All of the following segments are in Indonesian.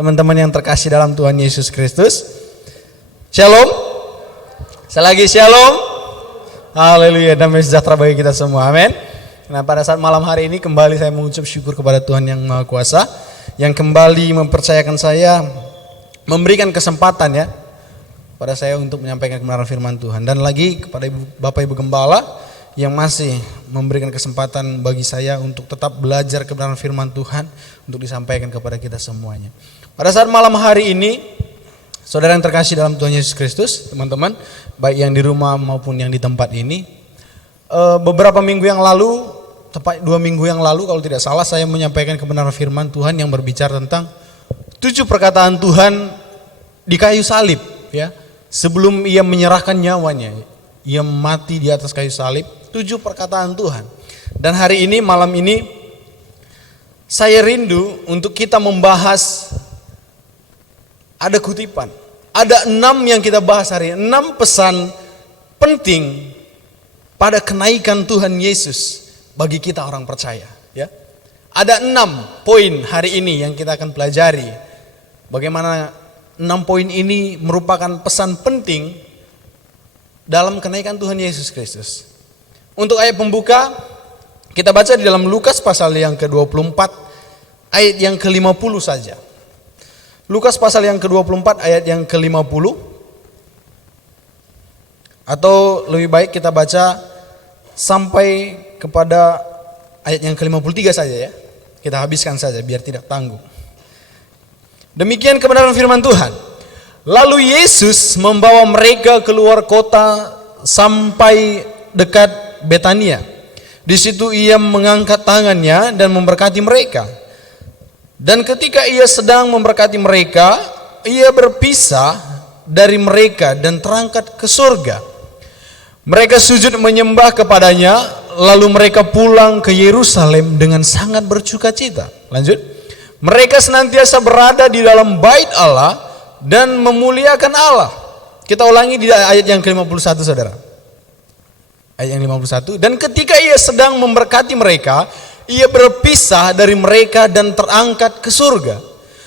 teman-teman yang terkasih dalam Tuhan Yesus Kristus. Shalom. Selagi shalom. Haleluya, damai sejahtera bagi kita semua. Amin. Nah, pada saat malam hari ini kembali saya mengucap syukur kepada Tuhan yang Maha Kuasa yang kembali mempercayakan saya, memberikan kesempatan ya pada saya untuk menyampaikan kebenaran firman Tuhan, dan lagi kepada Bapak Ibu Gembala yang masih memberikan kesempatan bagi saya untuk tetap belajar kebenaran firman Tuhan untuk disampaikan kepada kita semuanya. Pada saat malam hari ini, saudara yang terkasih dalam Tuhan Yesus Kristus, teman-teman, baik yang di rumah maupun yang di tempat ini, beberapa minggu yang lalu, tepat 2 minggu yang lalu kalau tidak salah, saya menyampaikan kebenaran firman Tuhan yang berbicara tentang 7 perkataan Tuhan di kayu salib, ya. Sebelum ia menyerahkan nyawanya, ia mati di atas kayu salib, 7 perkataan Tuhan. Dan hari ini, malam ini, saya rindu untuk kita membahas, ada kutipan, ada 6 yang kita bahas hari ini, 6 pesan penting pada kenaikan Tuhan Yesus bagi kita orang percaya, ya. Ada 6 poin hari ini yang kita akan pelajari. Bagaimana 6 poin ini merupakan pesan penting dalam kenaikan Tuhan Yesus Kristus. Untuk ayat pembuka, kita baca di dalam Lukas pasal yang ke-24 ayat yang ke-50 saja. Lukas pasal yang ke-24 ayat yang ke-50. Atau lebih baik kita baca sampai kepada ayat yang ke-53 saja ya. Kita habiskan saja biar tidak tanggung. Demikian kebenaran firman Tuhan. Lalu Yesus membawa mereka keluar kota sampai dekat Betania. Di situ ia mengangkat tangannya dan memberkati mereka. Dan ketika ia sedang memberkati mereka, ia berpisah dari mereka dan terangkat ke surga. Mereka sujud menyembah kepadanya, lalu mereka pulang ke Yerusalem dengan sangat bersukacita. Lanjut. Mereka senantiasa berada di dalam bait Allah dan memuliakan Allah. Kita ulangi di ayat yang ke-51 saudara. Ayat yang 51. Dan ketika ia sedang memberkati mereka, ia berpisah dari mereka dan terangkat ke surga.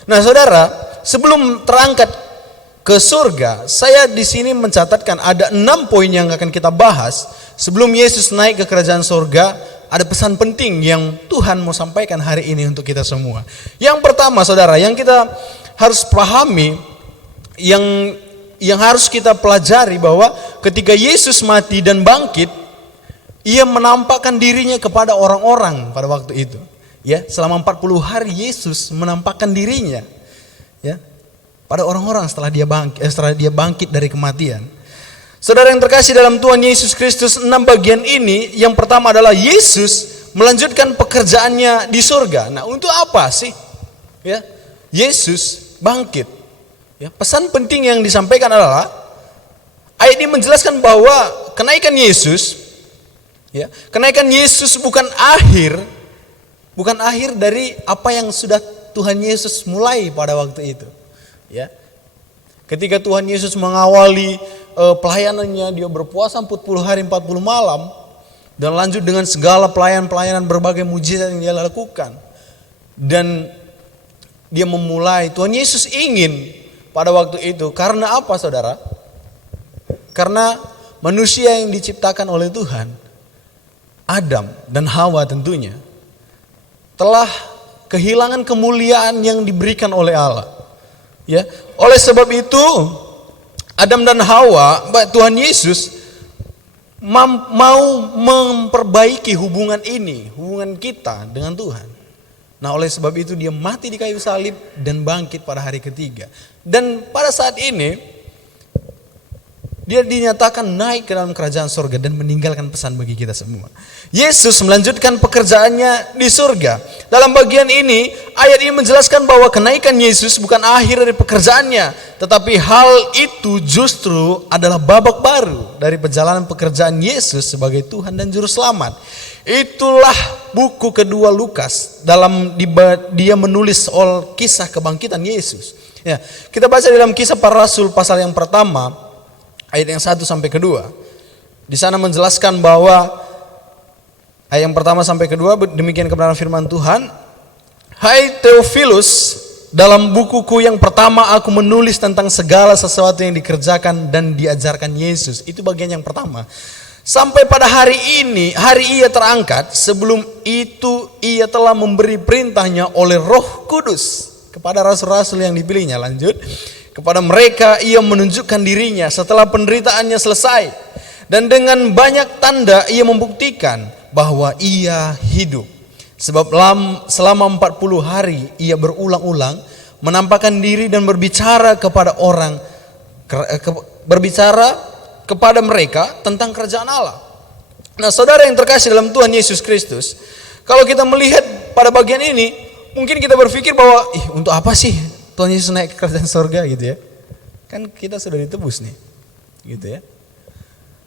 Nah saudara, sebelum terangkat ke surga, saya di sini mencatatkan ada 6 poin yang akan kita bahas. Sebelum Yesus naik ke kerajaan surga, ada pesan penting yang Tuhan mau sampaikan hari ini untuk kita semua. Yang pertama saudara, yang kita harus pahami, yang harus kita pelajari bahwa ketika Yesus mati dan bangkit, ia menampakkan dirinya kepada orang-orang pada waktu itu. Ya, selama 40 hari Yesus menampakkan dirinya ya pada orang-orang setelah dia bangkit dari kematian. Saudara yang terkasih dalam Tuhan Yesus Kristus, 6 bagian ini, yang pertama adalah Yesus melanjutkan pekerjaannya di surga. Nah, untuk apa sih? Ya, Yesus bangkit. Ya, pesan penting yang disampaikan adalah ayat ini menjelaskan bahwa kenaikan Yesus, ya, kenaikan Yesus bukan akhir dari apa yang sudah Tuhan Yesus mulai pada waktu itu. Ya, ketika Tuhan Yesus mengawali pelayanannya, dia berpuasa 40 hari 40 malam dan lanjut dengan segala pelayanan berbagai mujizat yang dia lakukan. Dan dia memulai, Tuhan Yesus ingin pada waktu itu, karena apa saudara? Karena manusia yang diciptakan oleh Tuhan, Adam dan Hawa tentunya, telah kehilangan kemuliaan yang diberikan oleh Allah. Ya, oleh sebab itu Adam dan Hawa, Tuhan Yesus mau memperbaiki hubungan ini, hubungan kita dengan Tuhan. Nah, oleh sebab itu dia mati di kayu salib dan bangkit pada hari ketiga. Dan pada saat ini dia dinyatakan naik ke dalam kerajaan surga dan meninggalkan pesan bagi kita semua. Yesus melanjutkan pekerjaannya di surga. Dalam bagian ini, ayat ini menjelaskan bahwa kenaikan Yesus bukan akhir dari pekerjaannya, tetapi hal itu justru adalah babak baru dari perjalanan pekerjaan Yesus sebagai Tuhan dan Juru Selamat. Itulah buku kedua Lukas dalam dia menulis soal kisah kebangkitan Yesus. Ya, kita baca dalam Kisah Para Rasul pasal yang pertama, ayat yang 1 sampai kedua. Di sana menjelaskan bahwa ayat yang pertama sampai kedua, demikian kebenaran firman Tuhan. Hai Theophilus, dalam bukuku yang pertama aku menulis tentang segala sesuatu yang dikerjakan dan diajarkan Yesus. Itu bagian yang pertama. Sampai pada hari ini, hari ia terangkat, sebelum itu ia telah memberi perintahnya oleh Roh Kudus kepada rasul-rasul yang dipilihnya. Lanjut, kepada mereka ia menunjukkan dirinya setelah penderitaannya selesai. Dan dengan banyak tanda ia membuktikan bahwa ia hidup. Sebab selama 40 hari ia berulang-ulang menampakkan diri dan berbicara kepada kepada mereka tentang kerajaan Allah. Nah, saudara yang terkasih dalam Tuhan Yesus Kristus, kalau kita melihat pada bagian ini, mungkin kita berpikir bahwa, untuk apa sih Tuhan Yesus naik ke kerajaan surga gitu ya? Kan kita sudah ditebus nih, gitu ya.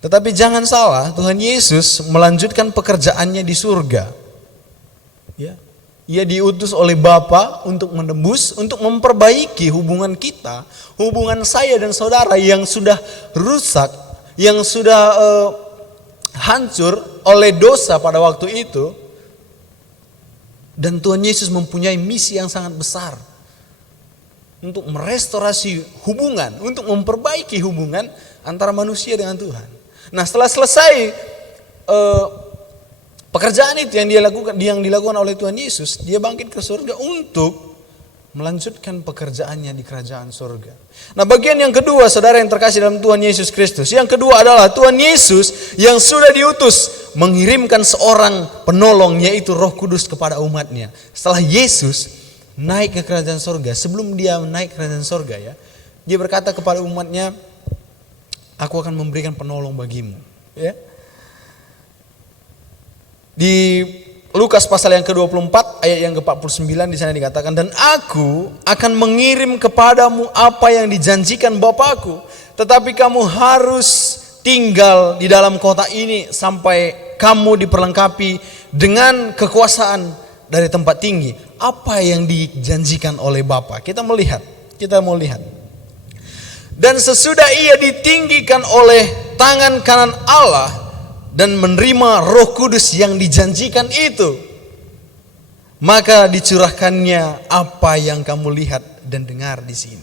Tetapi jangan salah, Tuhan Yesus melanjutkan pekerjaannya di surga. Ya, ia diutus oleh Bapa untuk menebus, untuk memperbaiki hubungan kita, hubungan saya dan saudara yang sudah rusak, yang sudah hancur oleh dosa pada waktu itu. Dan Tuhan Yesus mempunyai misi yang sangat besar untuk merestorasi hubungan, untuk memperbaiki hubungan antara manusia dengan Tuhan. Nah, setelah selesai pekerjaan itu yang dilakukan oleh Tuhan Yesus, dia bangkit ke surga untuk melanjutkan pekerjaannya di kerajaan surga. Nah, bagian yang kedua, saudara yang terkasih dalam Tuhan Yesus Kristus, yang kedua adalah Tuhan Yesus yang sudah diutus mengirimkan seorang penolong, yaitu Roh Kudus kepada umatnya. Setelah Yesus naik ke kerajaan surga, sebelum dia naik ke kerajaan surga ya, dia berkata kepada umatnya, aku akan memberikan penolong bagimu. Ya. Di Lukas pasal yang ke-24 ayat yang ke-49 di sana dikatakan, dan aku akan mengirim kepadamu apa yang dijanjikan Bapakku, tetapi kamu harus tinggal di dalam kota ini sampai kamu diperlengkapi dengan kekuasaan dari tempat tinggi. Apa yang dijanjikan oleh Bapa? Kita mau lihat. Dan sesudah ia ditinggikan oleh tangan kanan Allah dan menerima Roh Kudus yang dijanjikan itu, maka dicurahkannya apa yang kamu lihat dan dengar di sini.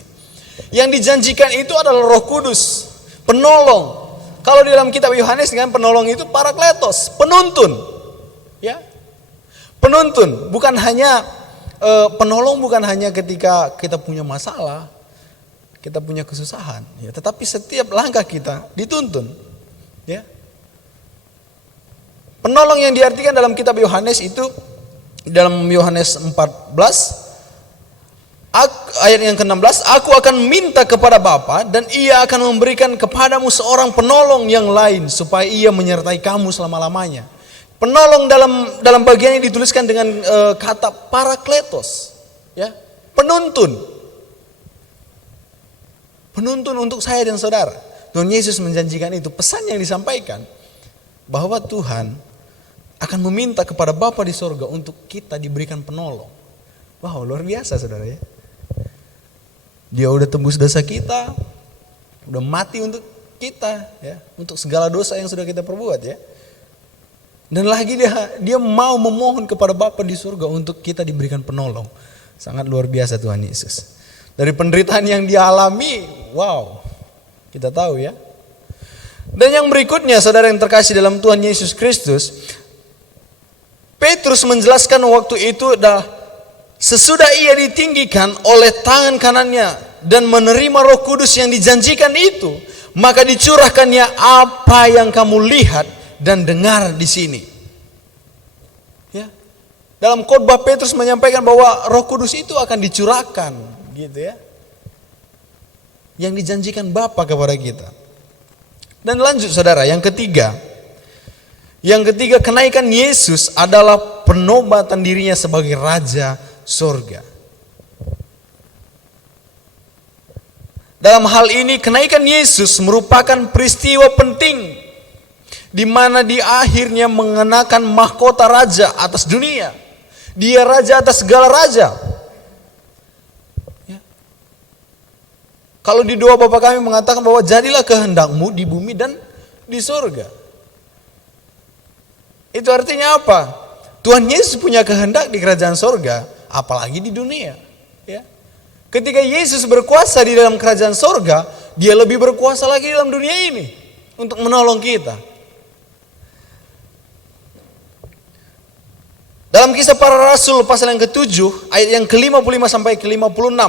Yang dijanjikan itu adalah Roh Kudus, penolong. Kalau di dalam kitab Yohanes dengan penolong itu parakletos, penuntun. Ya. Penuntun, bukan hanya penolong bukan hanya ketika kita punya masalah, kita punya kesusahan, ya, tetapi setiap langkah kita dituntun. Ya. Penolong yang diartikan dalam kitab Yohanes itu, dalam Yohanes 14 ayat yang ke-16, aku akan minta kepada Bapa dan ia akan memberikan kepadamu seorang penolong yang lain supaya ia menyertai kamu selama-lamanya. Penolong dalam bagian ini dituliskan dengan kata parakletos, ya, penuntun. Penuntun untuk saya dan saudara. Tuhan Yesus menjanjikan itu, pesan yang disampaikan bahwa Tuhan akan meminta kepada Bapa di sorga untuk kita diberikan penolong. Wow, luar biasa saudara ya. Dia udah tembus dosa kita, udah mati untuk kita ya, untuk segala dosa yang sudah kita perbuat ya. Dan lagi dia mau memohon kepada Bapa di surga untuk kita diberikan penolong. Sangat luar biasa Tuhan Yesus. Dari penderitaan yang dia alami, wow, kita tahu ya. Dan yang berikutnya, saudara yang terkasih dalam Tuhan Yesus Kristus, Petrus menjelaskan waktu itu sesudah ia ditinggikan oleh tangan kanannya dan menerima Roh Kudus yang dijanjikan itu, maka dicurahkannya apa yang kamu lihat dan dengar di sini. Ya. Dalam khotbah Petrus menyampaikan bahwa Roh Kudus itu akan dicurahkan, gitu ya. Yang dijanjikan Bapa kepada kita. Dan lanjut saudara, yang ketiga, kenaikan Yesus adalah penobatan dirinya sebagai Raja Sorga. Dalam hal ini kenaikan Yesus merupakan peristiwa penting di mana dia akhirnya mengenakan mahkota raja atas dunia. Dia raja atas segala raja. Ya. Kalau di doa Bapa kami mengatakan bahwa jadilah kehendakmu di bumi dan di surga. Itu artinya apa? Tuhan Yesus punya kehendak di kerajaan sorga, apalagi di dunia. Ya. Ketika Yesus berkuasa di dalam kerajaan sorga, dia lebih berkuasa lagi dalam dunia ini untuk menolong kita. Dalam Kisah Para Rasul pasal yang ke-7 ayat yang ke-55 sampai ke-56.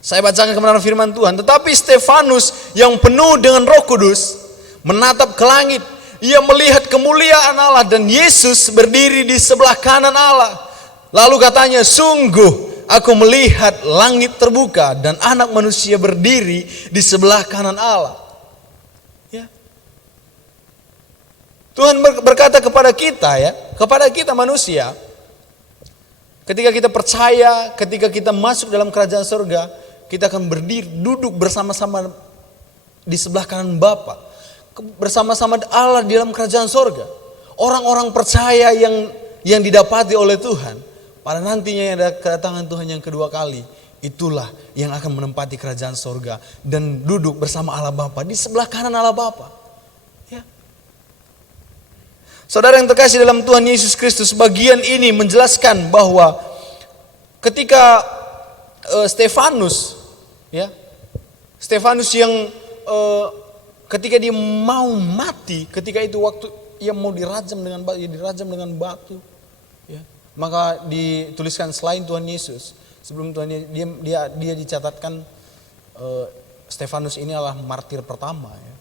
Saya bacakan kebenaran firman Tuhan. Tetapi Stefanus yang penuh dengan Roh Kudus menatap ke langit. Ia melihat kemuliaan Allah dan Yesus berdiri di sebelah kanan Allah. Lalu katanya, sungguh aku melihat langit terbuka dan anak manusia berdiri di sebelah kanan Allah. Ya. Tuhan berkata kepada kita, ya, kepada kita manusia, ketika kita percaya, ketika kita masuk dalam kerajaan surga, kita akan berdiri, duduk bersama-sama di sebelah kanan Bapa, bersama-sama Allah di dalam kerajaan surga. Orang-orang percaya yang didapati oleh Tuhan, pada nantinya ada kedatangan Tuhan yang kedua kali, itulah yang akan menempati kerajaan sorga dan duduk bersama Allah Bapa di sebelah kanan Allah Bapa. Ya. Saudara yang terkasih dalam Tuhan Yesus Kristus, bagian ini menjelaskan bahwa ketika Stefanus, ya, Stefanus yang ketika dia mau mati, ketika itu waktu ia mau dirajam dengan batu. Maka dituliskan selain Tuhan Yesus, sebelum Tuhan dia dicatatkan Stefanus ini adalah martir pertama, ya,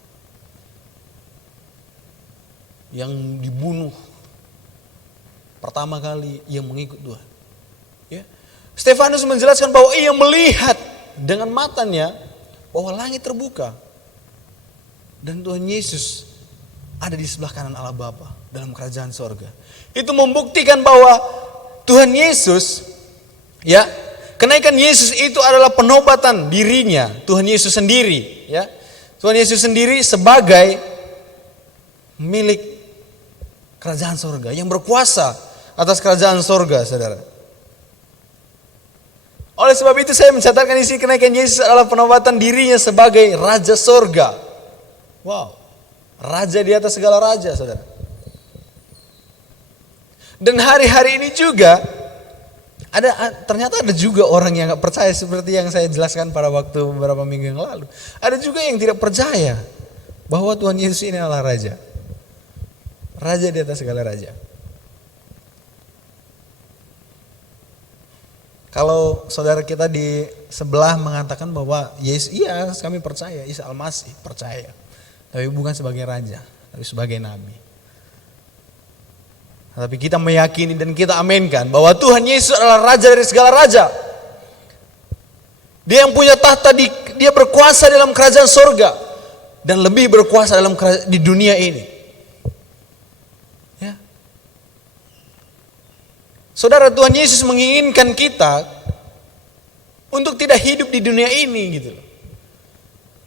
yang dibunuh pertama kali yang mengikut Tuhan. Ya. Stefanus menjelaskan bahwa ia melihat dengan matanya bahwa langit terbuka dan Tuhan Yesus ada di sebelah kanan Allah Bapa dalam kerajaan sorga. Itu membuktikan bahwa Tuhan Yesus, ya, kenaikan Yesus itu adalah penobatan dirinya, Tuhan Yesus sendiri, ya. Tuhan Yesus sendiri sebagai milik kerajaan sorga, yang berkuasa atas kerajaan sorga, saudara. Oleh sebab itu saya mencatatkan di sini kenaikan Yesus adalah penobatan dirinya sebagai Raja sorga. Wow, Raja di atas segala raja, saudara. Dan hari-hari ini juga ternyata ada juga orang yang gak percaya seperti yang saya jelaskan pada waktu beberapa minggu yang lalu. Ada juga yang tidak percaya bahwa Tuhan Yesus ini adalah Raja. Raja di atas segala raja. Kalau saudara kita di sebelah mengatakan bahwa Yesus, iya kami percaya, Isa Al-Masih percaya. Tapi bukan sebagai Raja, tapi sebagai Nabi. Tapi kita meyakini dan kita aminkan bahwa Tuhan Yesus adalah Raja dari segala raja. Dia yang punya tahta, dia berkuasa dalam kerajaan sorga dan lebih berkuasa di dunia ini. Ya. Saudara, Tuhan Yesus menginginkan kita untuk tidak hidup di dunia ini, gitu.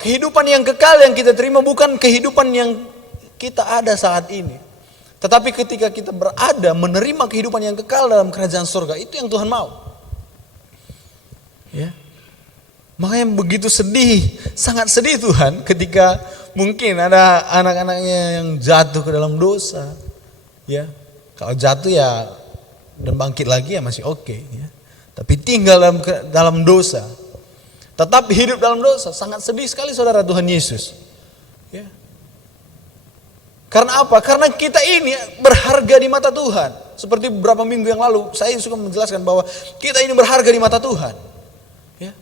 Kehidupan yang kekal yang kita terima bukan kehidupan yang kita ada saat ini. Tetapi ketika kita berada menerima kehidupan yang kekal dalam kerajaan surga, itu yang Tuhan mau. Ya. Makanya begitu sedih, sangat sedih Tuhan ketika mungkin ada anak-anaknya yang jatuh ke dalam dosa. Ya. Kalau jatuh ya dan bangkit lagi ya masih oke, ya. Tapi tinggal dalam dosa, tetap hidup dalam dosa, sangat sedih sekali saudara Tuhan Yesus. Ya. Karena apa? Karena kita ini berharga di mata Tuhan. Seperti beberapa minggu yang lalu saya suka menjelaskan bahwa kita ini berharga di mata Tuhan. Ya.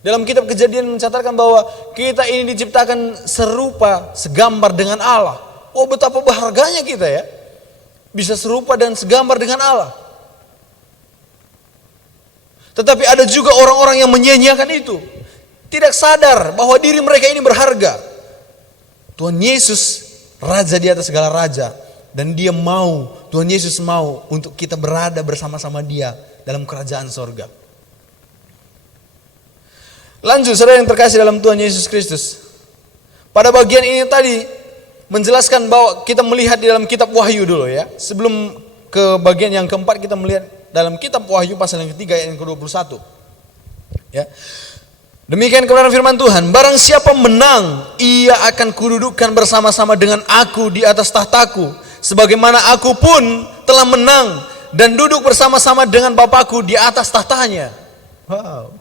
Dalam kitab Kejadian mencatatkan bahwa kita ini diciptakan serupa, segambar dengan Allah. Oh, betapa berharganya kita, ya. Bisa serupa dan segambar dengan Allah. Tetapi ada juga orang-orang yang menyia-nyiakan itu. Tidak sadar bahwa diri mereka ini berharga. Tuhan Yesus Raja di atas segala raja. Dan Tuhan Yesus mau untuk kita berada bersama-sama Dia dalam kerajaan sorga. Lanjut, saudara yang terkasih dalam Tuhan Yesus Kristus. Pada bagian ini tadi menjelaskan bahwa kita melihat di dalam kitab Wahyu dulu, ya. Sebelum ke bagian yang keempat, kita melihat dalam kitab Wahyu pasal yang ketiga ayat yang ke-21. Ya. Demikian kebenaran firman Tuhan, barang siapa menang, ia akan kududukkan bersama-sama dengan aku di atas tahtaku, sebagaimana aku pun telah menang dan duduk bersama-sama dengan Bapakku di atas tahtanya. Wow.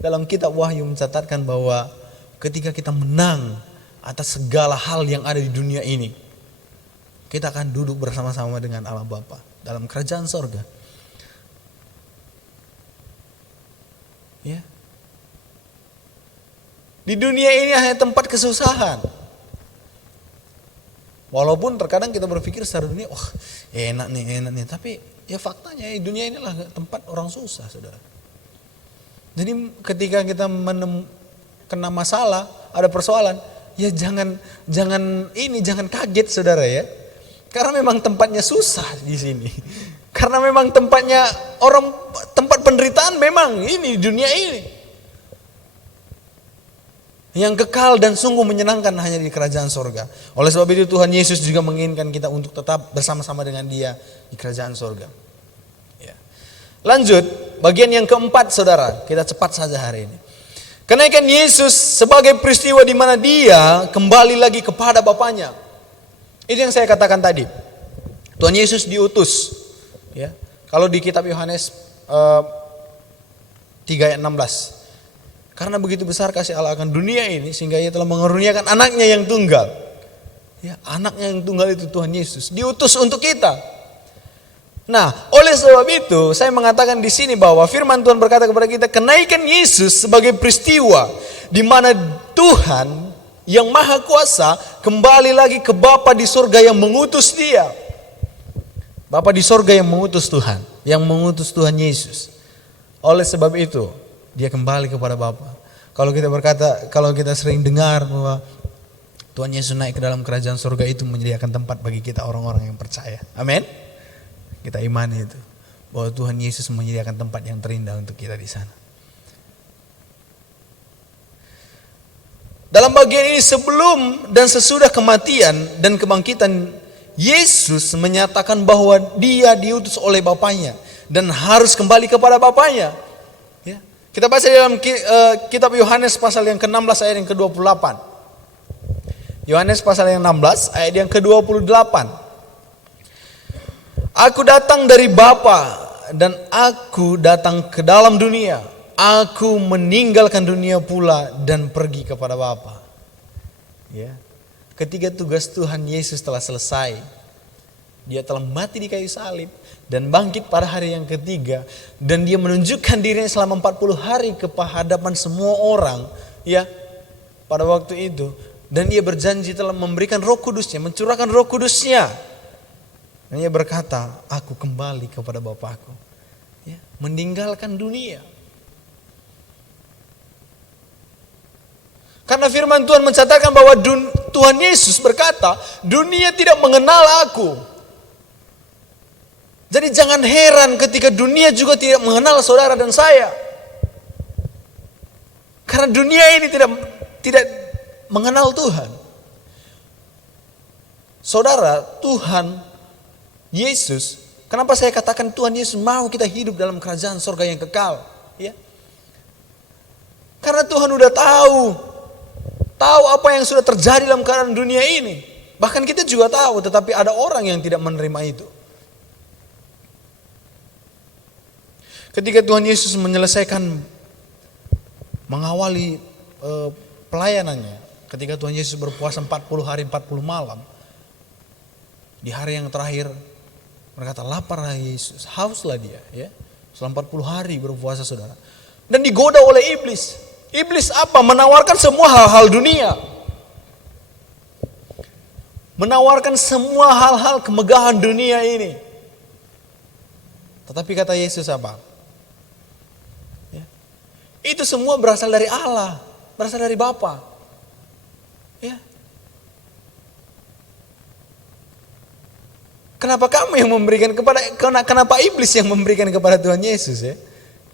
Dalam kitab Wahyu mencatatkan bahwa ketika kita menang atas segala hal yang ada di dunia ini, kita akan duduk bersama-sama dengan Allah Bapa dalam kerajaan sorga. Ya. Di dunia ini hanya tempat kesusahan. Walaupun terkadang kita berpikir secara dunia, wah enak nih. Tapi ya faktanya dunia inilah tempat orang susah, saudara. Jadi ketika kita kena masalah, ada persoalan, ya jangan kaget, saudara ya. Karena memang tempatnya susah di sini. Karena memang tempatnya tempat penderitaan memang ini dunia ini. Yang kekal dan sungguh menyenangkan hanya di kerajaan sorga. Oleh sebab itu Tuhan Yesus juga menginginkan kita untuk tetap bersama-sama dengan Dia di kerajaan sorga. Ya. Lanjut, bagian yang keempat, saudara. Kita cepat saja hari ini. Kenaikan Yesus sebagai peristiwa di mana Dia kembali lagi kepada Bapanya. Itu yang saya katakan tadi. Tuhan Yesus diutus. Ya. Kalau di kitab Yohanes 3 ayat 16. Karena begitu besar kasih Allah akan dunia ini sehingga Ia telah mengaruniakan anaknya yang tunggal. Ya, anaknya yang tunggal itu Tuhan Yesus diutus untuk kita. Nah, oleh sebab itu saya mengatakan di sini bahwa firman Tuhan berkata kepada kita, kenaikan Yesus sebagai peristiwa di mana Tuhan yang Maha Kuasa kembali lagi ke Bapa di surga yang mengutus Dia. Bapa di surga yang mengutus Tuhan, yang mengutus Tuhan Yesus. Oleh sebab itu Dia kembali kepada Bapa. Kalau kita sering dengar bahwa Tuhan Yesus naik ke dalam kerajaan surga, itu menyediakan tempat bagi kita orang-orang yang percaya. Amin. Kita imani itu, bahwa Tuhan Yesus menyediakan tempat yang terindah untuk kita di sana. Dalam bagian ini sebelum dan sesudah kematian dan kebangkitan, Yesus menyatakan bahwa Dia diutus oleh Bapanya dan harus kembali kepada Bapanya. Kita baca dalam kitab Yohanes pasal yang ke-16 ayat yang ke-28. Yohanes pasal yang 16 ayat yang ke-28. Aku datang dari Bapa dan aku datang ke dalam dunia. Aku meninggalkan dunia pula dan pergi kepada Bapa. Ya. Ketika tugas Tuhan Yesus telah selesai, Dia telah mati di kayu salib dan bangkit pada hari yang ketiga, dan Dia menunjukkan dirinya selama 40 hari ke hadapan semua orang, ya, pada waktu itu, dan Dia berjanji telah memberikan Roh Kudus-Nya, mencurahkan Roh Kudus-Nya. Dan Dia berkata, aku kembali kepada Bapakku, ya, meninggalkan dunia. Karena firman Tuhan mencatatkan bahwa Tuhan Yesus berkata, dunia tidak mengenal aku. Jadi jangan heran ketika dunia juga tidak mengenal saudara dan saya. Karena dunia ini tidak mengenal Tuhan. Saudara, Tuhan Yesus, kenapa saya katakan Tuhan Yesus mau kita hidup dalam kerajaan surga yang kekal, ya? Karena Tuhan udah tahu apa yang sudah terjadi dalam keadaan dunia ini. Bahkan kita juga tahu, tetapi ada orang yang tidak menerima itu. Ketika Tuhan Yesus menyelesaikan mengawali pelayanannya, ketika Tuhan Yesus berpuasa 40 hari 40 malam, di hari yang terakhir berkata, laparlah Yesus, hauslah Dia, ya. Selama 40 hari berpuasa, saudara. Dan digoda oleh iblis. Iblis apa? Menawarkan semua hal-hal dunia. Menawarkan semua hal-hal kemegahan dunia ini. Tetapi kata Yesus apa? Itu semua berasal dari Allah, berasal dari Bapa. Ya. Kenapa kamu yang memberikan kenapa iblis yang memberikan kepada Tuhan Yesus, ya?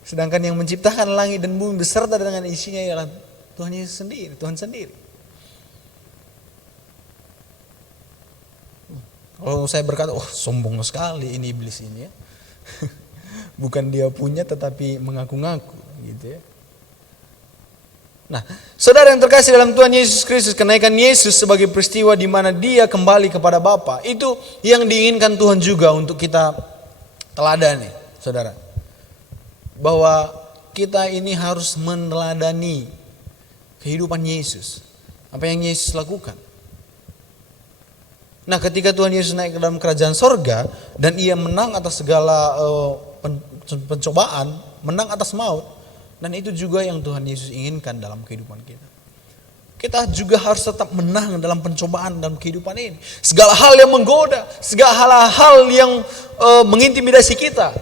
Sedangkan yang menciptakan langit dan bumi beserta dengan isinya ialah Tuhan Yesus sendiri, Tuhan sendiri. Kalau saya berkata, sombong sekali ini iblis ini, ya. Bukan dia punya tetapi mengaku-ngaku, gitu, ya. Nah, saudara yang terkasih dalam Tuhan Yesus Kristus, kenaikan Yesus sebagai peristiwa di mana Dia kembali kepada Bapa, itu yang diinginkan Tuhan juga untuk kita teladani, saudara. Bahwa kita ini harus meneladani kehidupan Yesus. Apa yang Yesus lakukan. Nah, ketika Tuhan Yesus naik ke dalam kerajaan sorga dan ia menang atas segala pencobaan, menang atas maut, dan itu juga yang Tuhan Yesus inginkan dalam kehidupan kita. Kita juga harus tetap menang dalam pencobaan dalam kehidupan ini. Segala hal yang menggoda, segala hal-hal yang mengintimidasi kita,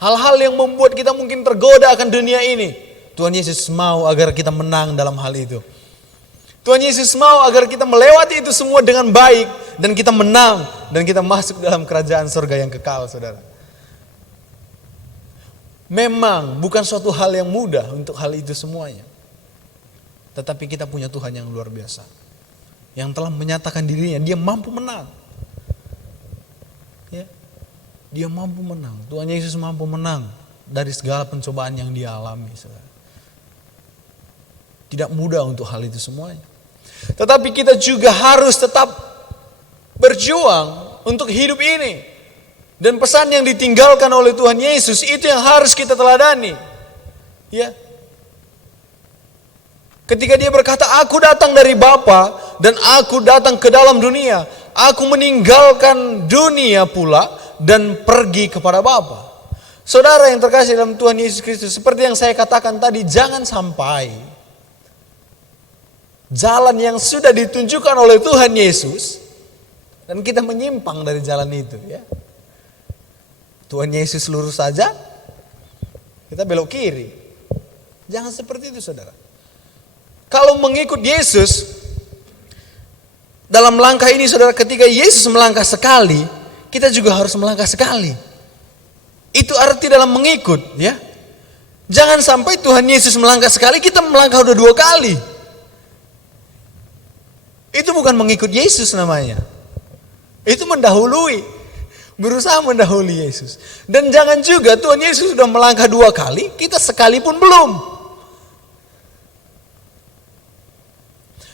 hal-hal yang membuat kita mungkin tergoda akan dunia ini, Tuhan Yesus mau agar kita menang dalam hal itu. Tuhan Yesus mau agar kita melewati itu semua dengan baik dan kita menang dan kita masuk dalam kerajaan surga yang kekal, saudara. Memang bukan suatu hal yang mudah untuk hal itu semuanya. Tetapi kita punya Tuhan yang luar biasa. Yang telah menyatakan dirinya, dia mampu menang. Ya. Dia mampu menang. Tuhan Yesus mampu menang dari segala pencobaan yang dia alami, saudara. Tidak mudah untuk hal itu semuanya. Tetapi kita juga harus tetap berjuang untuk hidup ini. Dan pesan yang ditinggalkan oleh Tuhan Yesus itu yang harus kita teladani. Ya. Ketika dia berkata, aku datang dari Bapa dan aku datang ke dalam dunia. Aku meninggalkan dunia pula dan pergi kepada Bapa. Saudara yang terkasih dalam Tuhan Yesus Kristus, seperti yang saya katakan tadi, jangan sampai jalan yang sudah ditunjukkan oleh Tuhan Yesus dan kita menyimpang dari jalan itu, ya. Tuhan Yesus lurus saja, kita belok kiri. Jangan seperti itu, saudara. Kalau mengikut Yesus dalam langkah ini, saudara, ketika Yesus melangkah sekali, kita juga harus melangkah sekali. Itu arti dalam mengikut, ya. Jangan sampai Tuhan Yesus melangkah sekali, kita melangkah udah 2 kali. Itu bukan mengikut Yesus namanya. Itu mendahului. Berusaha mendahului Yesus. Dan jangan juga Tuhan Yesus sudah melangkah 2 kali, kita sekali pun belum.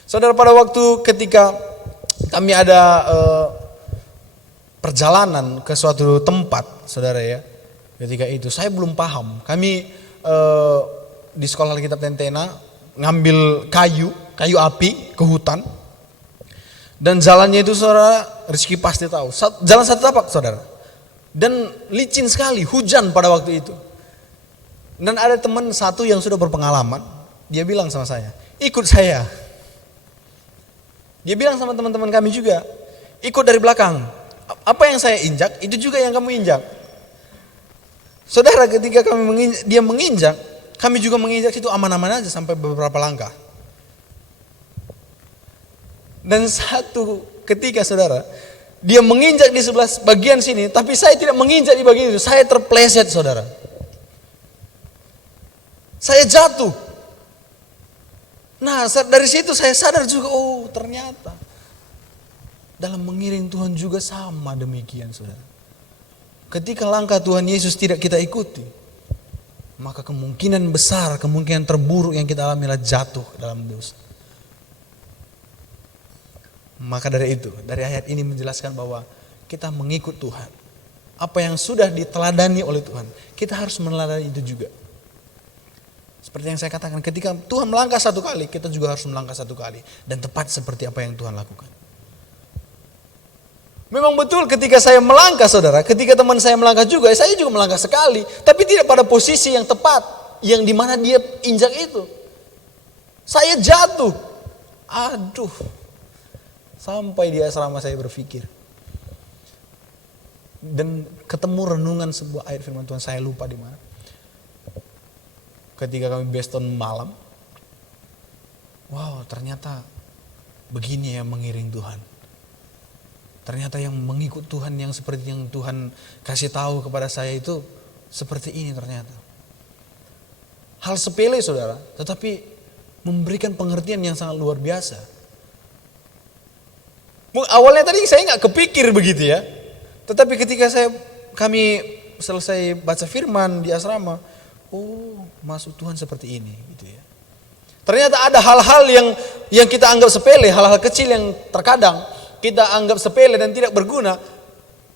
Saudara, pada waktu ketika kami ada perjalanan ke suatu tempat, saudara, ya. Ketika itu saya belum paham. Kami di sekolah Alkitab Tentena ngambil kayu api ke hutan. Dan jalannya itu, saudara, Rizky pasti tahu. Jalan satu tapak, saudara. Dan licin sekali, hujan pada waktu itu. Dan ada teman satu yang sudah berpengalaman. Dia bilang sama saya, ikut saya. Dia bilang sama teman-teman kami juga, ikut dari belakang. Apa yang saya injak, itu juga yang kamu injak. Saudara, ketika dia menginjak, kami juga menginjak situ aman-aman aja sampai beberapa langkah. Dan satu ketika, saudara, dia menginjak di sebelah bagian sini, tapi saya tidak menginjak di bagian itu. Saya terpleset, saudara. Saya jatuh. Nah, dari situ saya sadar juga, oh ternyata dalam mengiring Tuhan juga sama demikian, saudara. Ketika langkah Tuhan Yesus tidak kita ikuti, maka kemungkinan besar, kemungkinan terburuk yang kita alami adalah jatuh dalam dosa. Maka dari itu, dari ayat ini menjelaskan bahwa kita mengikut Tuhan. Apa yang sudah diteladani oleh Tuhan, kita harus meneladani itu juga. Seperti yang saya katakan, ketika Tuhan melangkah 1 kali, kita juga harus melangkah 1 kali. Dan tepat seperti apa yang Tuhan lakukan. Memang betul ketika saya melangkah, saudara, ketika teman saya melangkah juga, saya juga melangkah sekali. Tapi tidak pada posisi yang tepat, yang dimana dia injak itu. Saya jatuh. Aduh. Sampai di asrama saya berpikir. Dan ketemu renungan sebuah ayat firman Tuhan, saya lupa di mana. Ketika kami beston malam. Wow, ternyata begini ya mengiring Tuhan. Ternyata yang mengikut Tuhan yang seperti yang Tuhan kasih tahu kepada saya itu seperti ini ternyata. Hal sepele, saudara, tetapi memberikan pengertian yang sangat luar biasa. Awalnya tadi saya nggak kepikir begitu ya, tetapi ketika kami selesai baca firman di asrama, oh maksud Tuhan seperti ini, gitu ya. Ternyata ada hal-hal yang kita anggap sepele, hal-hal kecil yang terkadang kita anggap sepele dan tidak berguna,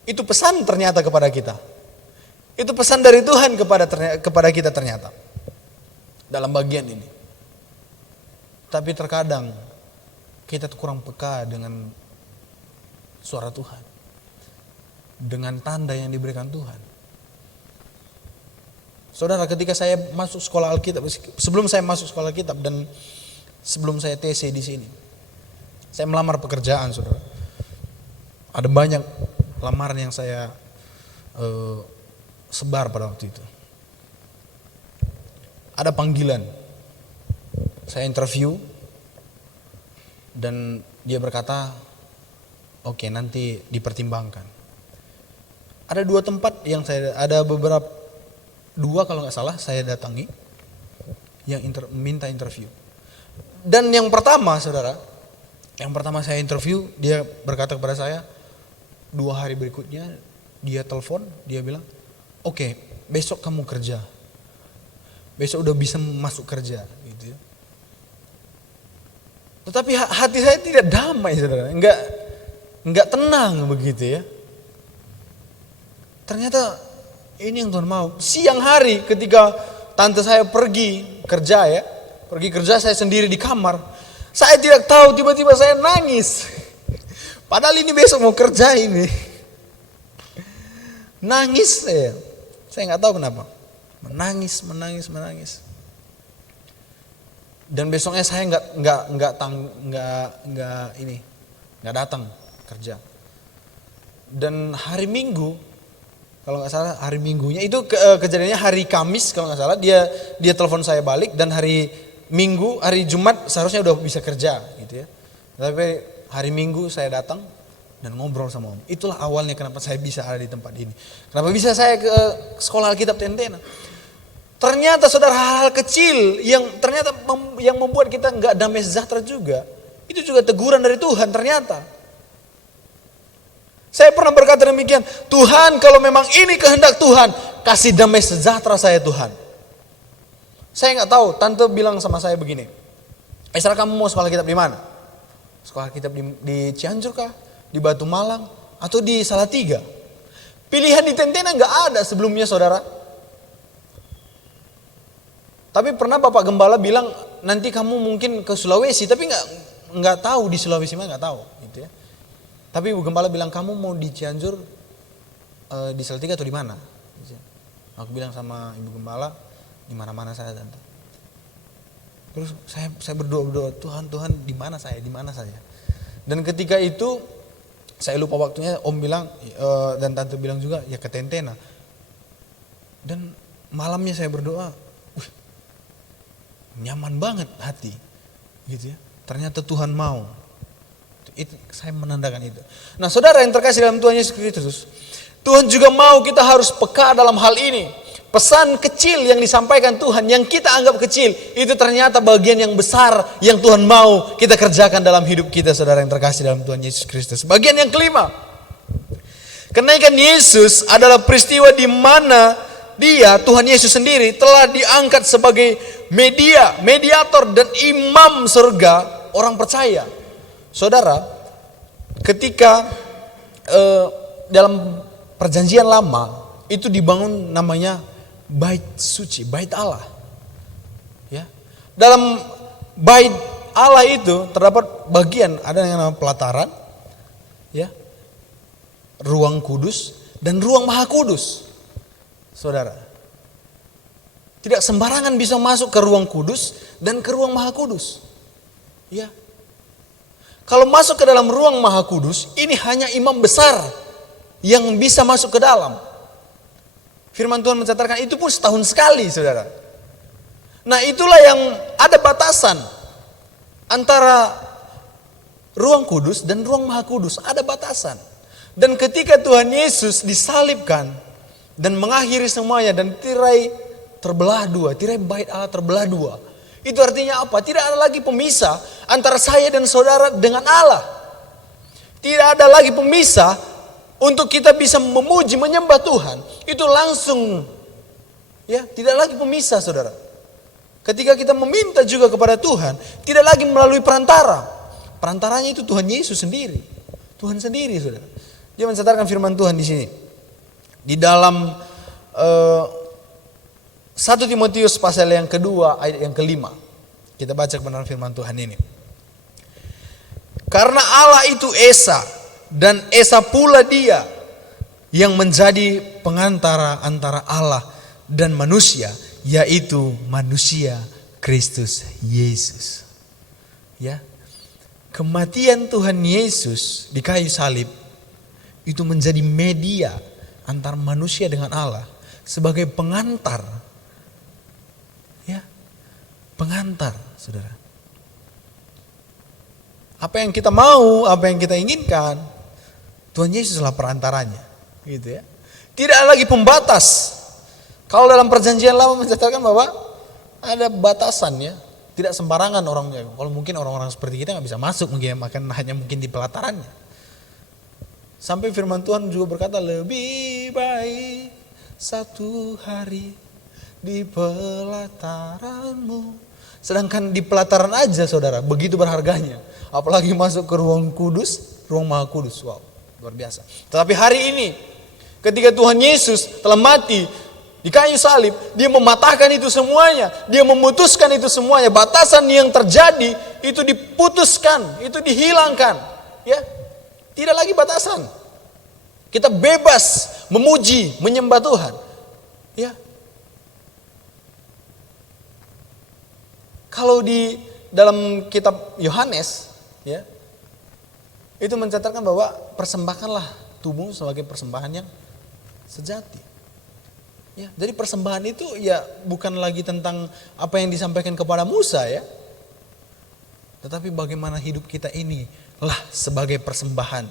itu pesan ternyata kepada kita. Itu pesan dari Tuhan kepada kita ternyata. dalam bagian ini. Tapi terkadang kita kurang peka dengan suara Tuhan, dengan tanda yang diberikan Tuhan. Saudara, ketika saya masuk sekolah Alkitab, sebelum saya masuk sekolah Alkitab dan sebelum saya TC di sini, saya melamar pekerjaan, saudara. Ada banyak lamaran yang saya sebar pada waktu itu. Ada panggilan, saya interview, dan dia berkata, oke, nanti dipertimbangkan. Ada 2 tempat yang ada dua kalau nggak salah saya datangi, yang minta interview. Dan yang pertama, saudara, yang pertama saya interview, dia berkata kepada saya, 2 hari berikutnya dia telepon, dia bilang, oke, besok kamu kerja. Besok udah bisa masuk kerja, gitu ya. Tetapi hati saya tidak damai, saudara, enggak tenang begitu ya. Ternyata ini yang Tuhan mau. Siang hari ketika tante saya pergi kerja, saya sendiri di kamar. Saya tidak tahu, tiba-tiba saya nangis. Padahal ini besok mau kerja ini. Nangis saya. Saya nggak tahu kenapa. Menangis. Dan besoknya saya nggak datang kerja. Dan hari Minggu, kalau nggak salah hari Minggunya itu kejadiannya hari Kamis kalau nggak salah, dia telepon saya balik, dan hari Minggu, hari Jumat seharusnya udah bisa kerja gitu ya. Tapi hari Minggu saya datang dan ngobrol sama Om. Itulah awalnya kenapa saya bisa ada di tempat ini. Kenapa bisa saya ke sekolah Alkitab Tentena. Ternyata saudara, hal-hal kecil yang ternyata yang membuat kita nggak damai sejahtera juga, itu juga teguran dari Tuhan ternyata. Saya pernah berkata demikian, Tuhan, kalau memang ini kehendak Tuhan, kasih damai sejahtera saya, Tuhan. Saya nggak tahu, tante bilang sama saya begini, Esra, kamu mau sekolah kitab di mana? Sekolah kitab di Cianjur kah? Di Batu Malang? Atau di Salatiga? Pilihan di Tentena nggak ada sebelumnya, saudara. Tapi pernah Bapak Gembala bilang, nanti kamu mungkin ke Sulawesi, tapi nggak tahu di Sulawesi mana, nggak tahu, gitu ya. Tapi Ibu Gembala bilang, kamu mau di Cianjur, di Salatiga atau di mana? Aku bilang sama Ibu Gembala, di mana-mana saya, tante. Terus saya berdoa, Tuhan, di mana saya? Dan ketika itu saya lupa waktunya, Om bilang dan tante bilang juga, ya ke Tentena. Dan malamnya saya berdoa, nyaman banget hati, gitu ya. Ternyata Tuhan mau. Itu saya menandakan itu. Nah, saudara yang terkasih dalam Tuhan Yesus Kristus, Tuhan juga mau kita harus peka dalam hal ini. Pesan kecil yang disampaikan Tuhan, yang kita anggap kecil, itu ternyata bagian yang besar yang Tuhan mau kita kerjakan dalam hidup kita, saudara yang terkasih dalam Tuhan Yesus Kristus. Bagian yang kelima, kenaikan Yesus adalah peristiwa di mana Dia, Tuhan Yesus sendiri, telah diangkat sebagai mediator dan imam surga orang percaya. Saudara, ketika dalam perjanjian lama itu dibangun namanya bait suci, bait Allah. Ya. Dalam bait Allah itu terdapat bagian, ada yang namanya pelataran, ya, ruang kudus dan ruang maha kudus. Saudara, tidak sembarangan bisa masuk ke ruang kudus dan ke ruang maha kudus. Ya. Kalau masuk ke dalam ruang maha kudus, ini hanya imam besar yang bisa masuk ke dalam. Firman Tuhan mencatatkan itu pun setahun sekali, saudara. Nah, itulah yang ada batasan antara ruang kudus dan ruang maha kudus. Ada batasan. Dan ketika Tuhan Yesus disalibkan dan mengakhiri semuanya, dan tirai terbelah dua, tirai bait Allah terbelah dua. Itu artinya apa? Tidak ada lagi pemisah antara saya dan saudara dengan Allah. Tidak ada lagi pemisah untuk kita bisa memuji, menyembah Tuhan. Itu langsung, ya, tidak lagi pemisah, saudara. Ketika kita meminta juga kepada Tuhan, tidak lagi melalui perantara. Perantaranya itu Tuhan Yesus sendiri. Tuhan sendiri, saudara. Dia mencatatkan firman Tuhan di sini. Di dalam 1 Timotius pasal yang kedua ayat yang kelima. Kita baca kebenaran firman Tuhan ini. Karena Allah itu Esa, dan Esa pula Dia yang menjadi pengantara antara Allah dan manusia, yaitu manusia Kristus Yesus. Ya. Kematian Tuhan Yesus di kayu salib itu menjadi media antara manusia dengan Allah sebagai pengantar. Ya. Pengantar, Saudara. Apa yang kita mau, apa yang kita inginkan, Tuhan Yesuslah perantaranya, gitu ya. Tidak lagi pembatas. Kalau dalam perjanjian lama mencatatkan bahwa ada batasan ya, tidak sembarangan orangnya. Kalau mungkin orang-orang seperti kita nggak bisa masuk mungkin, makan hanya mungkin di pelatarannya. Sampai firman Tuhan juga berkata, lebih baik satu hari di pelataranmu. Sedangkan di pelataran aja saudara, begitu berharganya. Apalagi masuk ke ruang kudus, ruang maha kudus. Wow, luar biasa. Tetapi hari ini, ketika Tuhan Yesus telah mati di kayu salib, Dia mematahkan itu semuanya. Dia memutuskan itu semuanya. Batasan yang terjadi, itu diputuskan, itu dihilangkan. Ya, tidak lagi batasan. Kita bebas memuji, menyembah Tuhan. Ya. Kalau di dalam kitab Yohanes, ya, itu mencatatkan bahwa persembahkanlah tubuh sebagai persembahan yang sejati. Ya, jadi persembahan itu ya bukan lagi tentang apa yang disampaikan kepada Musa ya, tetapi bagaimana hidup kita ini lah sebagai persembahan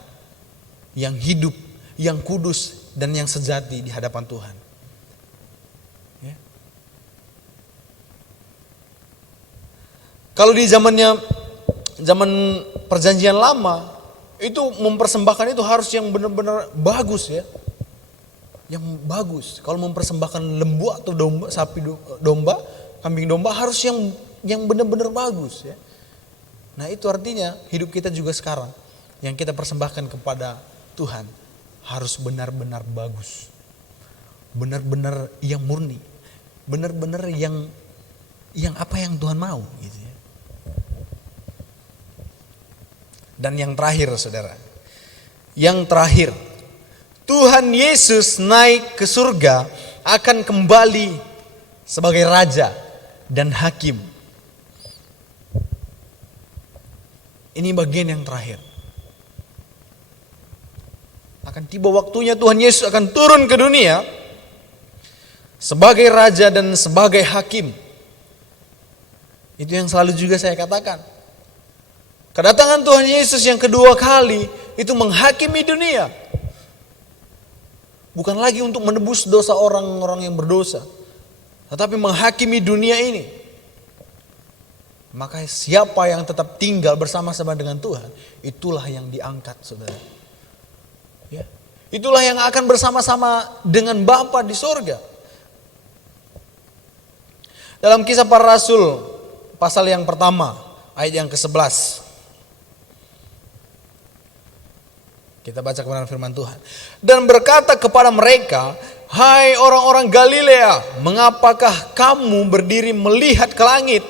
yang hidup, yang kudus dan yang sejati di hadapan Tuhan. Kalau di zaman perjanjian lama, itu mempersembahkan itu harus yang benar-benar bagus ya. Yang bagus. Kalau mempersembahkan lembu atau domba, domba, kambing domba harus yang benar-benar bagus ya. Nah, itu artinya hidup kita juga sekarang yang kita persembahkan kepada Tuhan harus benar-benar bagus. Benar-benar yang murni. Benar-benar yang apa yang Tuhan mau gitu ya. Dan yang terakhir saudara, yang terakhir, Tuhan Yesus naik ke surga akan kembali sebagai Raja dan Hakim. Ini bagian yang terakhir. Akan tiba waktunya Tuhan Yesus akan turun ke dunia sebagai Raja dan sebagai Hakim. Itu yang selalu juga saya katakan. Kedatangan Tuhan Yesus yang kedua kali itu menghakimi dunia. Bukan lagi untuk menebus dosa orang-orang yang berdosa, tetapi menghakimi dunia ini. Maka siapa yang tetap tinggal bersama-sama dengan Tuhan, itulah yang diangkat saudara. Ya. Itulah yang akan bersama-sama dengan Bapa di sorga. Dalam Kisah Para Rasul pasal yang pertama ayat yang ke-11. Kita baca kebenaran firman Tuhan. Dan berkata kepada mereka, hai orang-orang Galilea, mengapakah kamu berdiri melihat ke langit?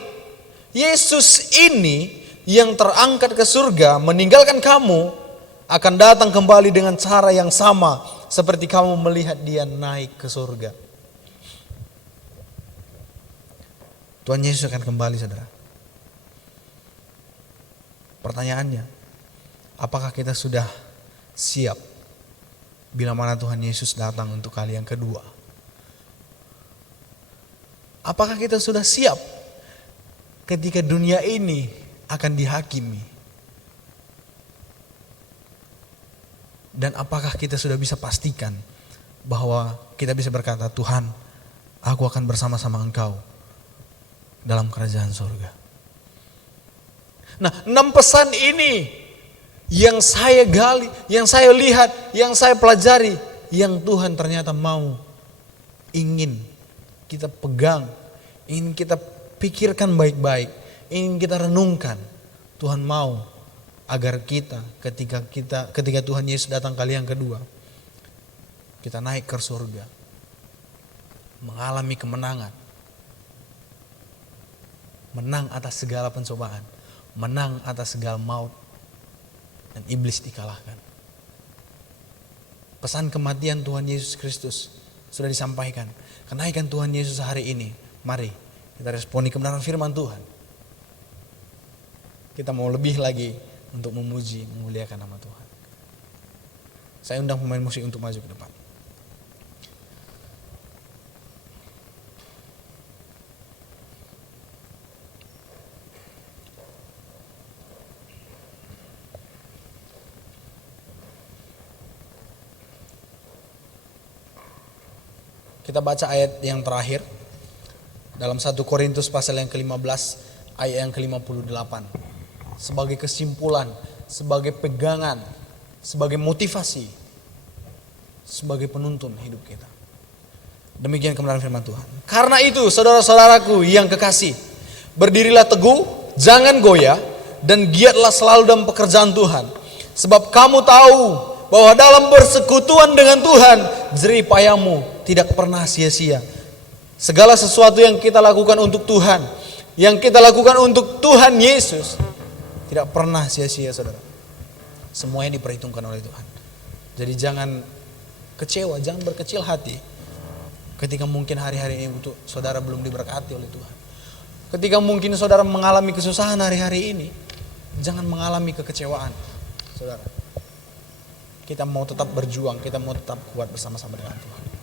Yesus ini yang terangkat ke surga meninggalkan kamu akan datang kembali dengan cara yang sama seperti kamu melihat Dia naik ke surga. Tuhan Yesus akan kembali saudara. Pertanyaannya, apakah kita sudah siap bila mana Tuhan Yesus datang untuk kali yang kedua? Apakah kita sudah siap ketika dunia ini akan dihakimi? Dan apakah kita sudah bisa pastikan bahwa kita bisa berkata, Tuhan, aku akan bersama-sama Engkau dalam kerajaan surga. Nah, 6 pesan ini yang saya gali, yang saya lihat, yang saya pelajari, yang Tuhan ternyata ingin kita pegang, ingin kita pikirkan baik-baik, ingin kita renungkan. Tuhan mau agar kita ketika Tuhan Yesus datang kali yang kedua, kita naik ke surga, mengalami kemenangan, menang atas segala pencobaan, menang atas segala maut, dan iblis dikalahkan. Pesan kematian Tuhan Yesus Kristus sudah disampaikan. Kenaikan Tuhan Yesus hari ini, mari kita responi kebenaran firman Tuhan. Kita mau lebih lagi untuk memuji, memuliakan nama Tuhan. Saya undang pemain musik untuk maju ke depan. Kita baca ayat yang terakhir dalam 1 Korintus pasal yang ke-15 ayat yang ke-58. Sebagai kesimpulan, sebagai pegangan, sebagai motivasi, sebagai penuntun hidup kita. Demikian kebenaran firman Tuhan. Karena itu saudara-saudaraku yang kekasih, berdirilah teguh, jangan goyah, dan giatlah selalu dalam pekerjaan Tuhan. Sebab kamu tahu bahwa dalam persekutuan dengan Tuhan, jerih payahmu tidak pernah sia-sia. Segala sesuatu yang kita lakukan untuk Tuhan, yang kita lakukan untuk Tuhan Yesus, tidak pernah sia-sia, saudara. Semuanya diperhitungkan oleh Tuhan. Jadi jangan kecewa, jangan berkecil hati ketika mungkin hari-hari ini saudara belum diberkati oleh Tuhan. Ketika mungkin saudara mengalami kesusahan hari-hari ini, jangan mengalami kekecewaan, saudara. Kita mau tetap berjuang, kita mau tetap kuat bersama-sama dengan Tuhan.